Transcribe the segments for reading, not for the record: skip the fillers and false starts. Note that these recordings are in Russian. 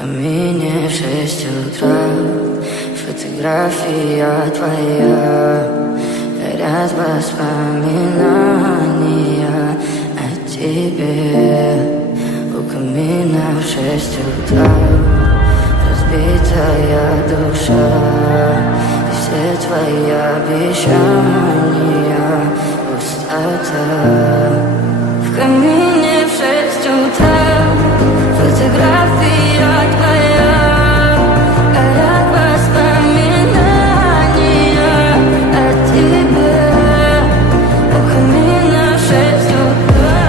камине в 6 утра фотография твоя, горят воспоминания о тебе. У камина в 6 утра разбитая душа, и все твои обещания пустота. В камине в 6 утра фотография твоя, горят воспоминания о тебе. У камина в 6 утра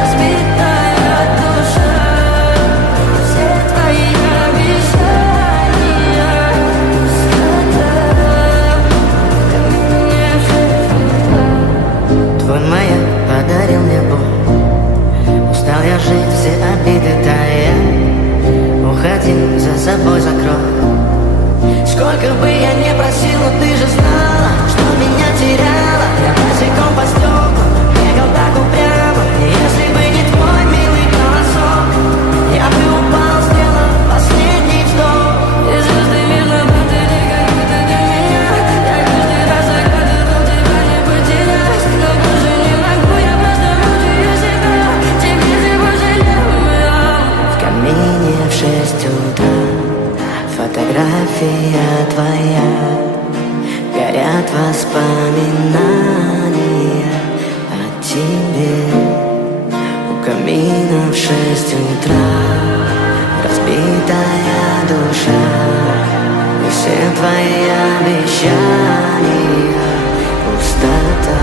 разбитая душа, все твои обещания пустота. В камине в 6 утра. Твой маяк подарил мне боль, устал я жить, все обиды тая. Уходи, за собой закрой. Сколько бы я не просил, но ты же знала, что меня теряла. Я босиком по стеклу бегал так упрямо. И если бы не твой милый голосок, я бы упал, сделал последний вздох. И звезды видно, будто ты как будто для меня. Я каждый раз загадывал тебя не потерять, но больше не могу, я просто мучаю себя. Тебе пожалел я. В камине в 6 утра фотография твоя, горят воспоминания о тебе. У камина в 6 утра разбитая душа, и все твои обещания пустота.